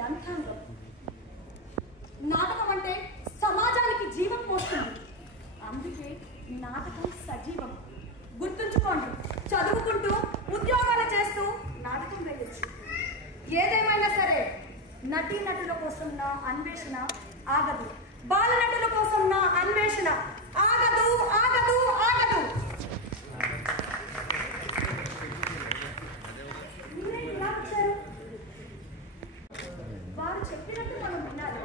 యంత్రాంగం. నాటకం అంటే సమాజానికి జీవం పోస్తుంది. అందుకే నాటకం సజీవం. గుర్తుంచుకోండి, చదువుకుంటూ ఉద్యోగాలు చేస్తూ నాటకం వేయచ్చు. ఏదేమైనా సరే నటీనటుల కోసం నా అన్వేషణ ఆగదు. బాలనటుల కోసం నా అన్వేషణ ఆగదు ఆగదు ఆగదు. వారు చెప్పినట్టు మనం వినాలి.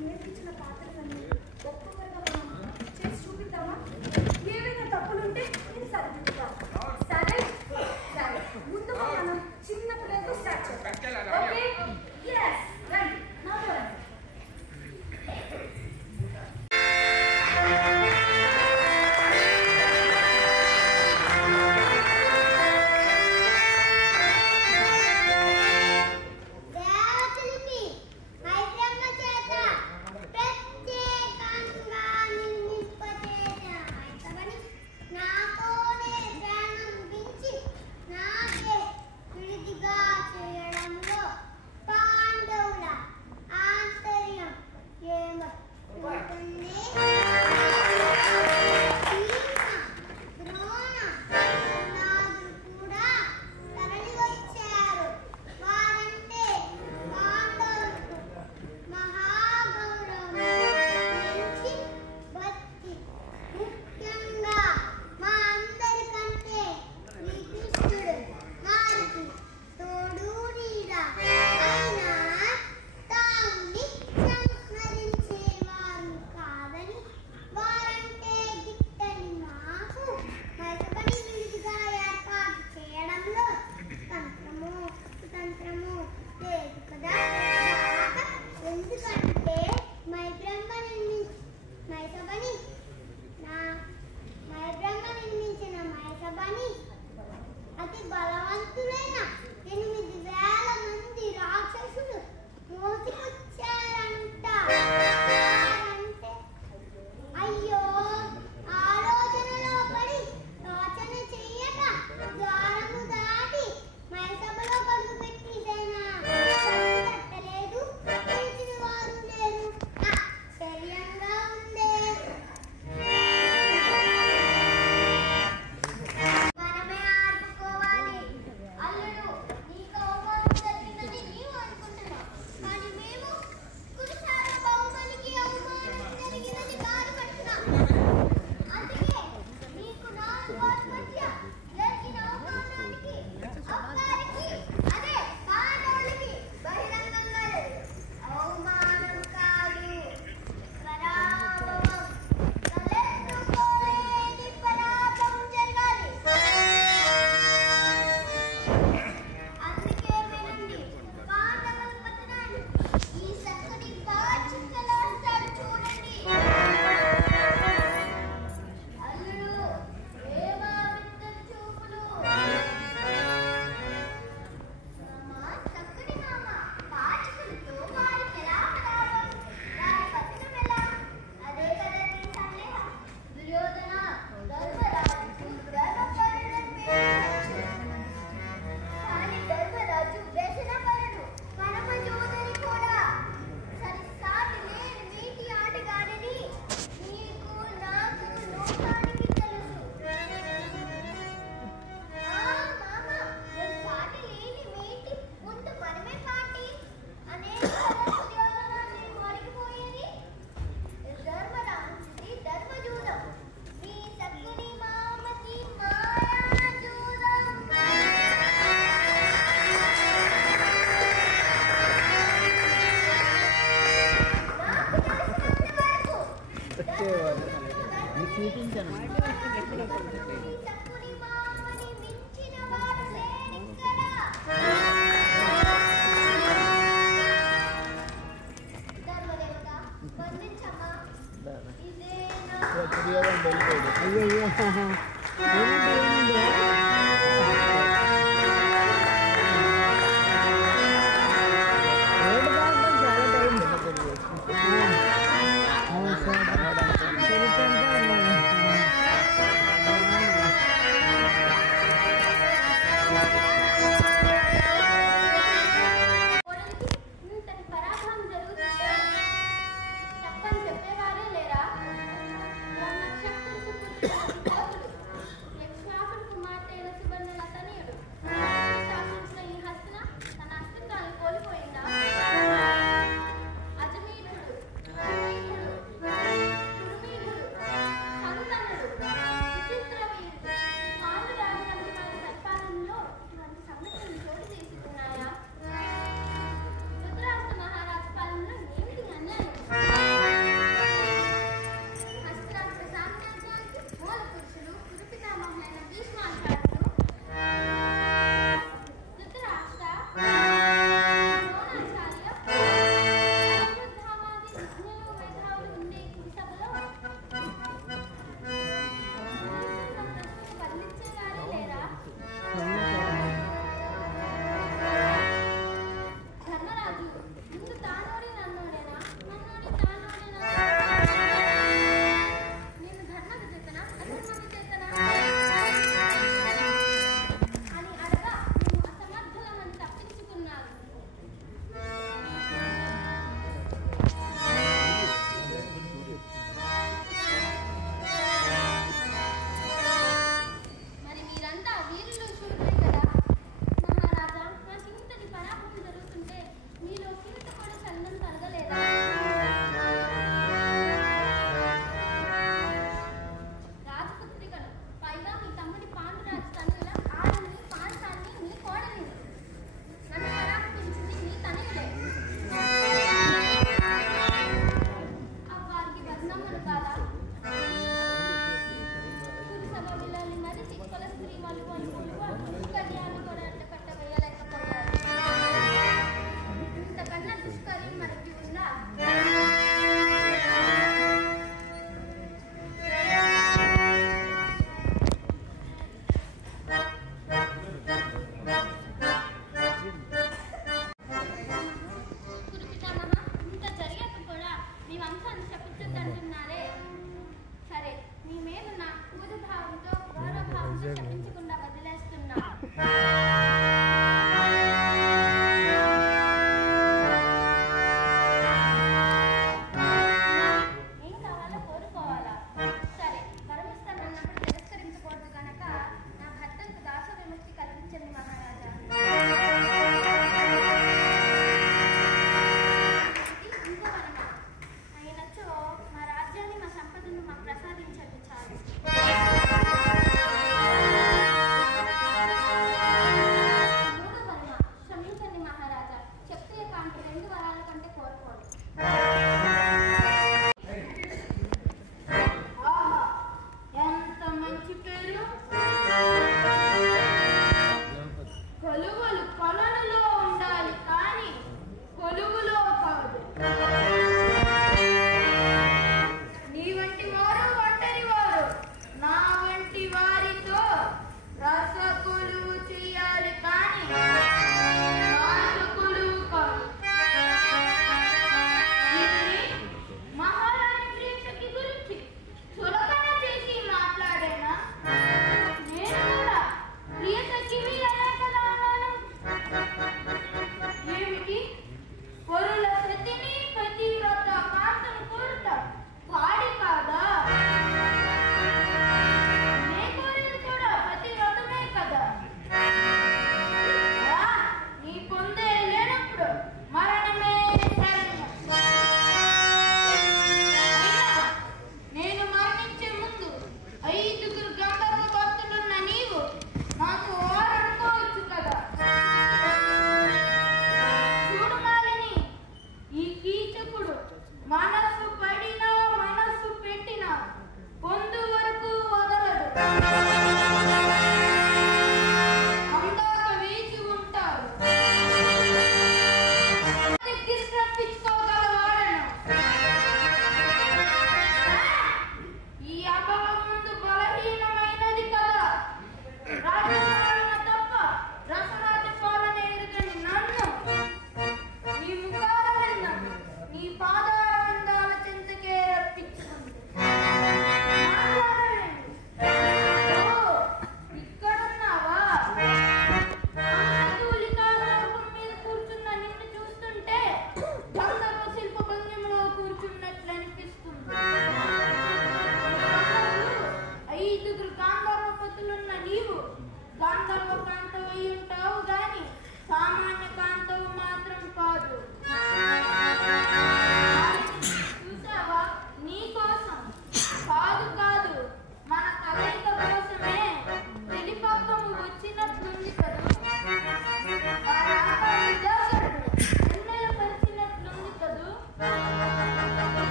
నేర్పించిన పాత్రలన్నీ ఒక్కొక్కరుగా మనం చేసి చూపిద్దామా? ఏవైనా తప్పులుంటే నేను సరిదిద్దుతాం. సరే సరే, ముందుగా మనం చిన్న ప్లేతో స్టార్ట్ చేద్దాం. ఓకే? yes, రండి నాతో రండి.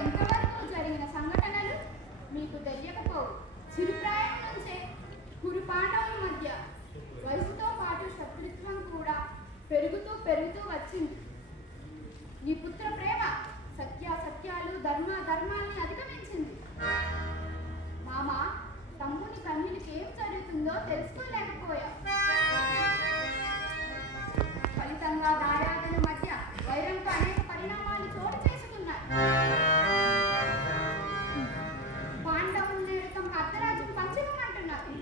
ఇంతవరకు జరిగిన సంఘటనలు మీకు తెలియకపోవు. చిరుప్రాయం నుంచే కురు పాండవుల మధ్య వయసుతో పాటు శత్రుత్వం కూడా పెరుగుతూ వచ్చింది. నీ పుత్ర ప్రేమ సత్యాలు ధర్మాన్ని అధిగమించింది. మామ, తమ్ముని కన్నునికి ఏం జరుగుతుందో తెలుసుకోలేకపోయా. ఫలితంగా దాయాదుల మధ్య వైరంతో అనేక పరిణామాలు చోటు చేసుకున్నాయి. పాండవులు నేడు తమ అర్ధరాజ్యం పంచమంటున్నారు.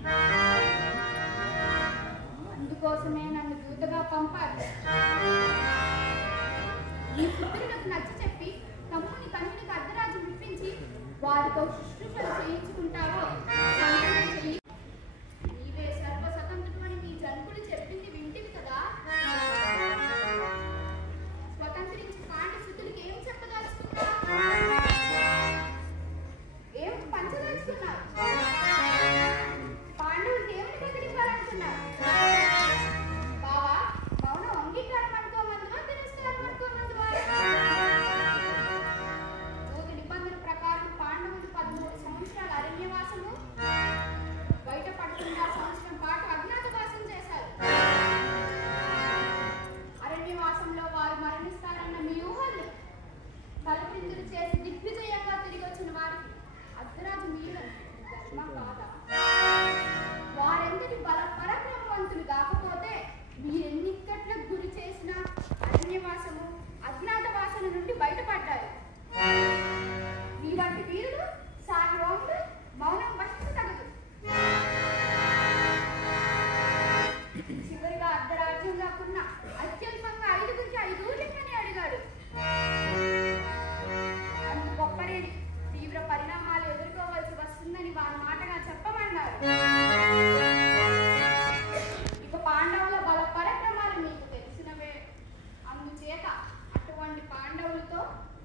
అందుకోసమే నన్ను దూతగా పంపారు. ఈ పుత్రులకు నచ్చ చెప్పి తమ్ముని కన్నునికి అర్ధరాజ్యం ఇప్పించి వారితో శుశ్రూషలు చేయించుకుంటావో చెయ్యి. నీవే సర్వస్వతంత్రుడు అని మీ జనకులు చెప్పింది వింటివి కదా. స్వతంత్రించి పాండ్య సుతులకి ఏం చెప్పదలుచుకున్నారు? ఏం పంచదలుచుకున్నారు? పాండవులకి ఏమని బదిలింపాలనుకున్నారు? బావా, మౌనం అంగీకారం అనుకోమందువా తిరస్కారం అనుకోమందువా? నిబంధన ప్రకారం పాండవులు 13 సంవత్సరాల అరణ్యవాసము, బయటపడకుండా సంవత్సరం పాటు అజ్ఞాతవాసం చేశారు. అరణ్యవాసంలో వారు మరణిస్తారన్న మీ ఊహల్ని తలపిందులు చేసి దిగ్విజయంగా తిరిగి వచ్చిన వారికి అర్ధరాజు మీరు ధర్మం కాదా? వారెంతటి పరాక్రమవంతులు కాకపోతే మీరెన్నిక్కట్లకు గురి చేసిన అరణ్యవాసము, అజ్ఞాతవాసన నుండి బయటపడ్డారు. మీలాంటి వీరులు సాటి రోగులు మౌనం వహించగలదు. చివరిగా అర్ధరాజ్యం కాకుండా అత్యల్పంగా 5గురికి 5 ఊర్లకని అడిగాడు. అందుకొప్పరేని తీవ్ర పరిణామాలు ఎదుర్కోవాల్సి వస్తుందని వారి మాటగా చెప్పమన్నారు. ఇక పాండవుల బల పరాక్రమాలు మీకు తెలిసినవే. అందుచేత అటువంటి పాండవులతో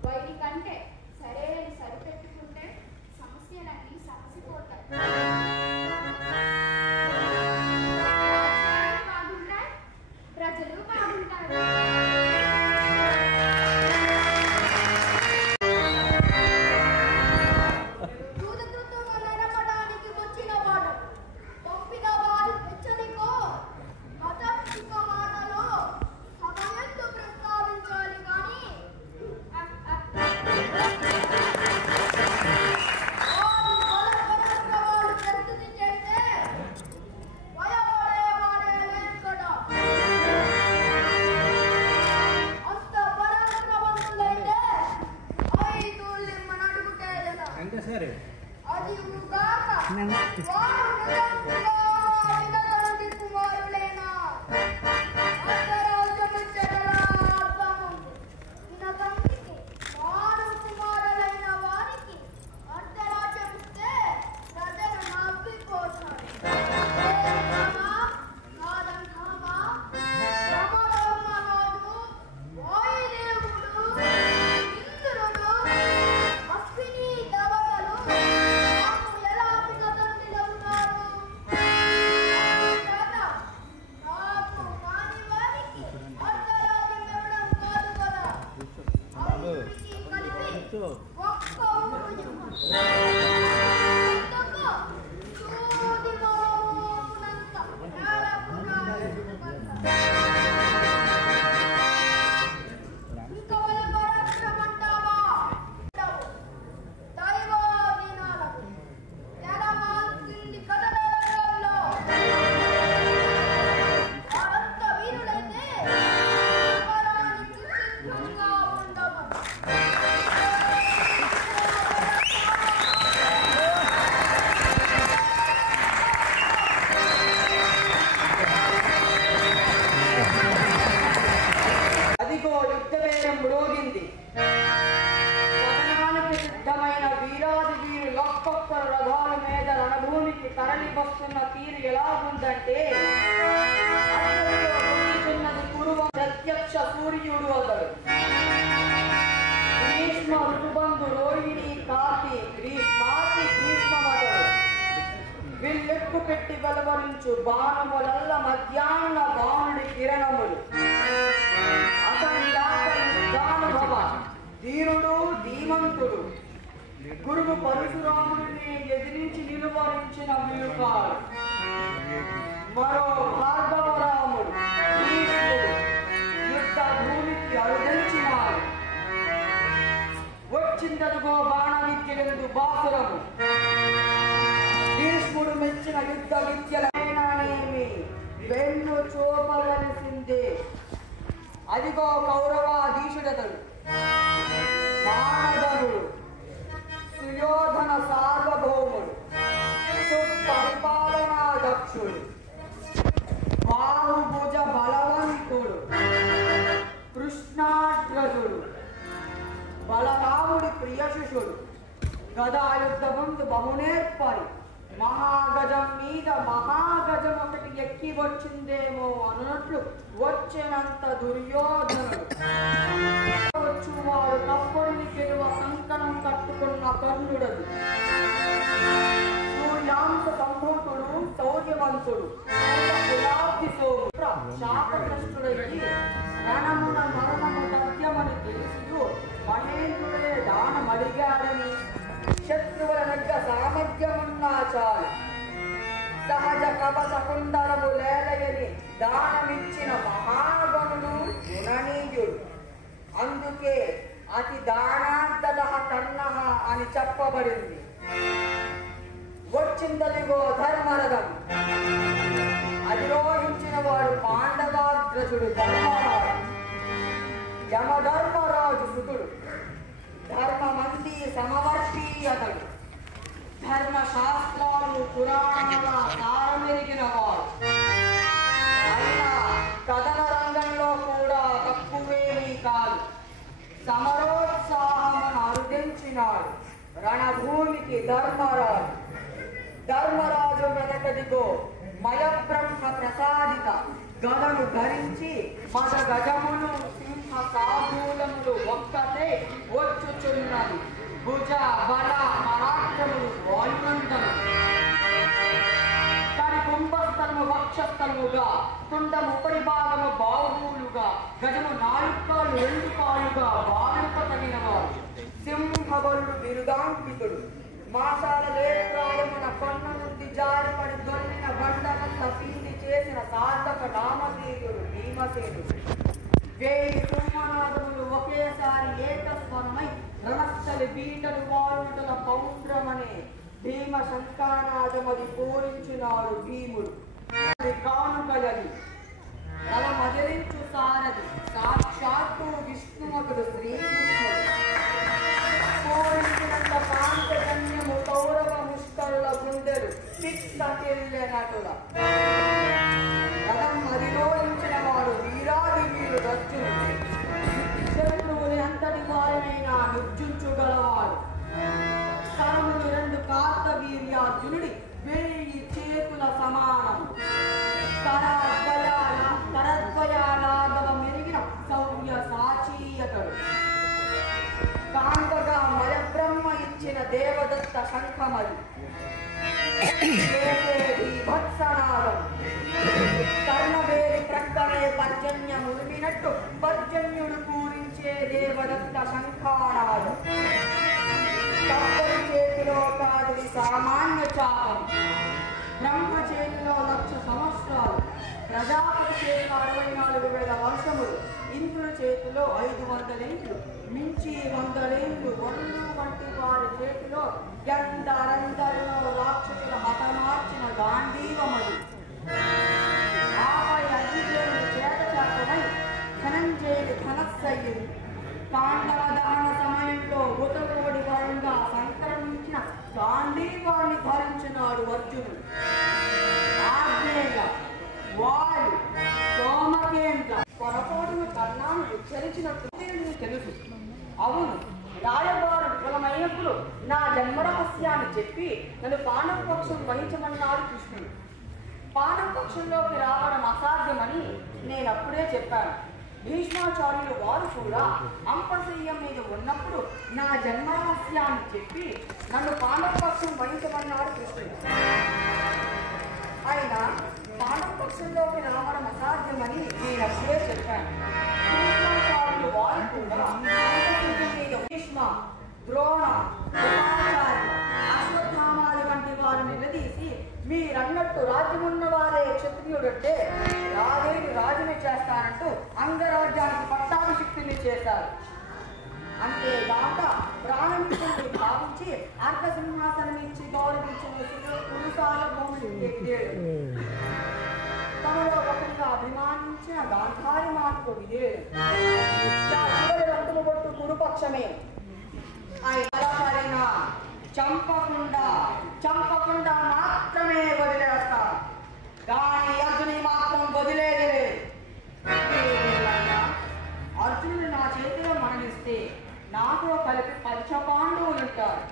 వైరి కంటే సరేని సరిపెట్టుకుంటే సమస్యలన్నీ సమసిపోతాయి. బాగుంటాయి, ప్రజలు బాగుంటారు. దూతకృత్యము నడపడానికి వచ్చిన వాడు పంపిన వారి హెచ్చరికో అతప్పిక మాటలో సమయంతో ప్రస్తావించాలి కానీ కుమారులేనా కుమారులైన వారికి అర్ధరాజ్యం ఇస్తే ప్రజలు నవ్విపోతారు. వాయుదేవుడు, ఇంద్రుడు, అశ్విని దేవతలు ఎలా పిల్లలు ఉన్నారు? నాకు కాని వారికి అర్ధరాజ్యం ఇవ్వడం కాదు కదా. కలిపి ఒక్క తరలి వస్తున్న తీరు ఎలా ఉందంటే ప్రత్యక్ష సూర్యుడు అతడు. గ్రీష్మ ఋతుబంధు రోహిణి కాకి గ్రీష్మమతడు. విల్లెక్కు పెట్టి వెలువరించు బాణములల్ల మధ్యాహ్న బాణుడి కిరణములు. అతని ధీరుడు ధీర ధీమంతుడు. గురువు పరశురాముడిని ఎదిరించి నిలువరించిన వీరుకాడు. మరో భార్గవరాముడు భీష్ముడు యుద్ధ భూమికి అరుదించినాడు. వచ్చిందదుగో బాణ విద్యలందు బాసురము. భీష్ముడు మెచ్చిన యుద్ధ విద్యలనేమి వెన్ను చూపవలసిందే. అదిగో కౌరవాధీశుడతడు, మానధనుడు, సుయోధన సార్వభౌముడు, సుపరిపాలనా దక్షుడు, బాహుభుజ బలవంతుడు, కృష్ణాగ్రజుడు, బలరాముడి ప్రియ శిష్యుడు. గదాయుద్ధ ముందు బహునేర్పరి మహాగజం మీద మహాగజం ఒకటి ఎక్కి వచ్చిందేమో అన్నట్లు వచ్చినంత దుర్యోధనుడు. వచ్చువాడు తప్పుడిని గెలువ కంకణం కట్టుకున్న కర్ణుడదు. సూర్యాంశ సంభూతుడు, శౌర్యవంతుడు, శాపగ్రస్తుడయ్యి రణమున మరణము సత్యమని తెలుసు మహేంద్రుడే దానమడిగాడని శత్రువుల నగ్గ సామర్థ్యమున్నా చాలు. సహజ కవచ కుండలము లేదయని దానమిచ్చిన మహాగణుడు గుణనీయుడు. అందుకే అతి దానాంతద కర్ణః అని చెప్పబడింది. వచ్చిందలిగో ధర్మరథం. అధిరోహించిన వాడు పాండవాగ్రజుడు ధర్మరాజు. యమధర్మరాజు సుతుడు. ధర్మమంది సమవర్తి అతడు. ధర్మశాస్త్రాలు పురాణాల సారమెరిగిన వాడు. అయినా కథన రంగంలో కూడా తక్కువేమీ కాదు. సమరోత్సాహమును అరుదించినాడు రణభూమికి ధర్మరాజు. ధర్మరాజు వెనకదిగో మయబ్రహ్మ ప్రసాదిత గదను ధరించి మద గజములు సింహ సాధూలములు ఒక్కటే వచ్చుచున్నది. భుజ బల పరాక్రములు వాయునందను. తన కుంభస్థలము వక్షస్థలముగా, తుండము ఉపరి భాగము బాహువులుగా, గజము 4 కాళ్ళు 2 కాళ్ళుగా బాలుపతగినవాడు. సింహబలుడు బిరుదాంకితుడు. మాసాల లేత్రాయమున కొన్న నుండి జారిపడి దొల్లిన బండనంత పిండి చేసిన సార్థక నామధేయుడు భీమసేనుడు. 1000 సింహనాదములు ఒకేసారి ఏకస్వరమై రణస్థలి బీటలు వారుటల పౌండ్రమనే భీమ శంఖానాదమది పూరించినాడు భీముడు. కానుకలది తలమదిరించు సారథి సాక్షాత్తు విష్ణుమకుడు శ్రీకృష్ణుడు. పూరించినంత కాంతజన్యము కౌరవ ముష్కరుల గుండెలు పిక్కటిల్లెనటుల. రథం అధిరోహించిన వాడు వీరాది వీరుడు అర్జునుడు. శత్రువులు ఎంతటి వారినైనా నిర్జించుగలవాడు. కరములు 2 కార్తవీర్యార్జునుడి 1000 చేతుల సమానం. కరద్వయాలాగవ మెరిగిన శౌర్య సాచీయతడు. కాంతగా మయబ్రహ్మ ఇచ్చిన దేవదత్త శంఖమది. భత్సనాదం కర్ణవేరి ప్రక్కనే పర్జన్యములిమినట్టు పర్జన్యుడు పూరించే దేవదత్త శంఖానాదం. తప్పని చేతిలో కాదు సామాన్య చాపం. బ్రహ్మ చేతిలో 1,00,000 సంవత్సరాలు. ప్రజాపతి చేతిలో 64,000 వర్షములు. ఇంద్రుడి చేతిలో 500 ఏళ్ళు. మించి 100 ఏళ్ళు. ఒళ్ళు వంటి వారి చేతిలో ఎందరందరిలో రాక్షసుల హతమార్చిన గాంధీవమది. ఆపై అర్జునుడు చేతచాపమై ధనంజయుడి ధనస్సయ్యింది. పాండవ దహన సమయంలో ఉతరుడి వరంగా సంక్రమించిన గాంధీవాన్ని ధరించినాడు అర్జునుడు. ఆగ్నేయ వాయు సోమకేంద్ర పొరపాటును కర్ణాన్ని ఉచ్చరించినట్టు తెలుసు. అవును, రాయబారం విఫలమైనప్పుడు నా జన్మరహస్యాన్ని చెప్పి నన్ను పాండవపక్షం వహించమన్నాడు కృష్ణుడు. పాండవపక్షంలోకి రావడం అసాధ్యమని నేనప్పుడే చెప్పాను. భీష్మాచార్యులు వారు కూడా అంపశయ్యం మీద ఉన్నప్పుడు నా జన్మరహస్యాన్ని చెప్పి నన్ను పాండవపక్షం వహించమన్నాడు కృష్ణుడు. అయినా పాండవపక్షంలోకి రావడం అసాధ్యమని నేనప్పుడే చెప్పాను. భీష్మాచార్యులు వారు కూడా అంపశయ్యం మీద భీష్మ ద్రోణ, కృపాచార్య, అశ్వత్థామాది వంటి వారు నిలదీసి మీరన్నట్టు రాజ్యమున్న వారే క్షత్రియుడంటే రాజేని రాజుని చేస్తానంటూ అంగరాజ్యానికి పట్టాభిషిక్తుని చేశారు. అంతేగాక ప్రాణమిత్రుని భావించి అర్ధసింహాసనం నుంచి గౌరవించిన పురుషాల భూమిని ఎక్కాడు. తమలో ఒకరిగా అభిమానించిన గాంధారి మాటకు విధేయుడు. చివరి రంగులు కొట్టు కురుపక్షమే అయినా చంపకుండా మాత్రమే వదిలేస్తా, కానీ అర్జుని మాత్రం వదిలేదే. అర్జునుడు నా చేతిలో మరణిస్తే నాతో కలిపి పంచపాండవులుంటారు.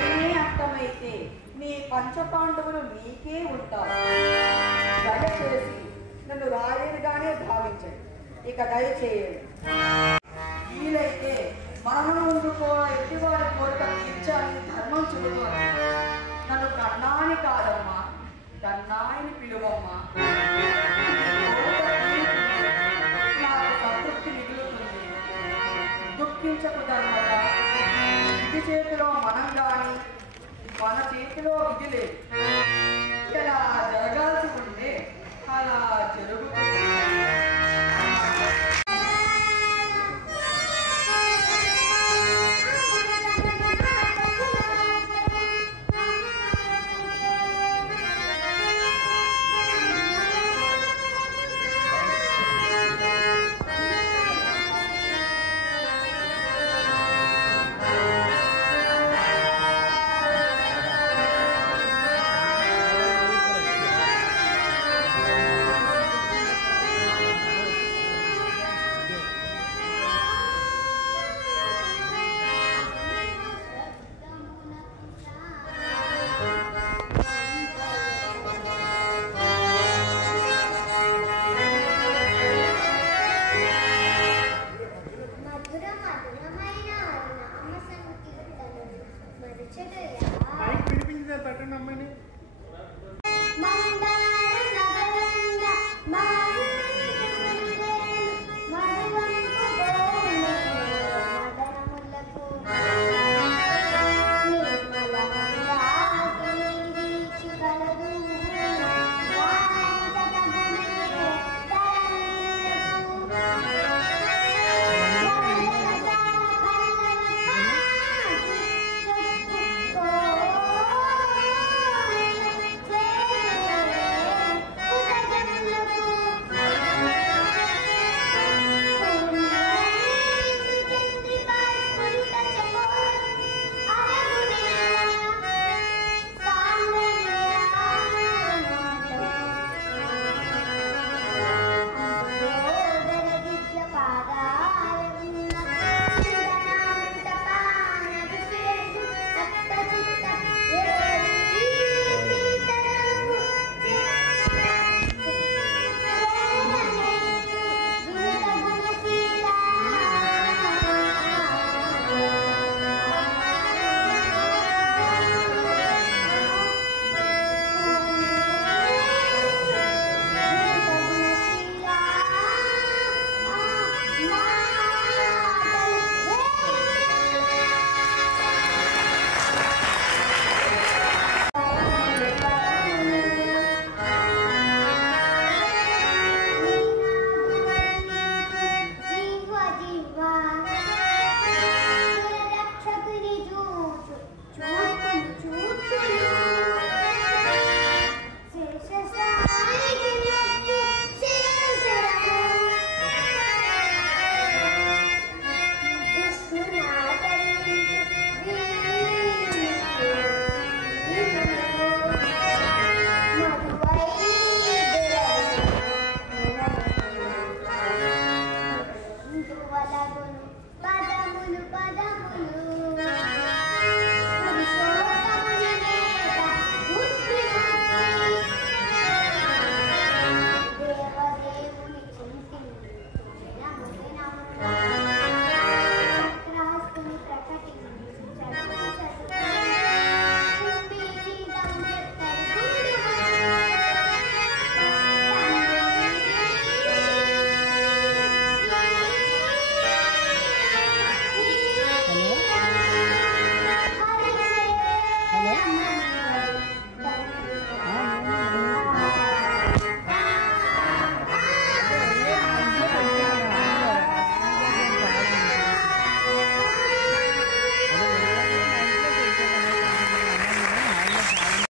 నేనే అర్థమైతే నీ పంచపాండవులు నీకే ఉంటారు. దయచేసి నన్ను రాయనుగానే భావించండి. ఇక దయచేయండి. వీలైతే మరణం ముందు ఎట్టివారి కోరిక తీర్చాలని ధర్మం చెబుతోంది. నన్ను కన్నాని కాదమ్మా, కన్నాయిని పిలువమ్మా. నాకు సంతృప్తి మిగులుతుంది. దుఃఖించకు ధర్మగా. విధి చేతిలో మనం కానీ మన చేతిలో విధి లేదు.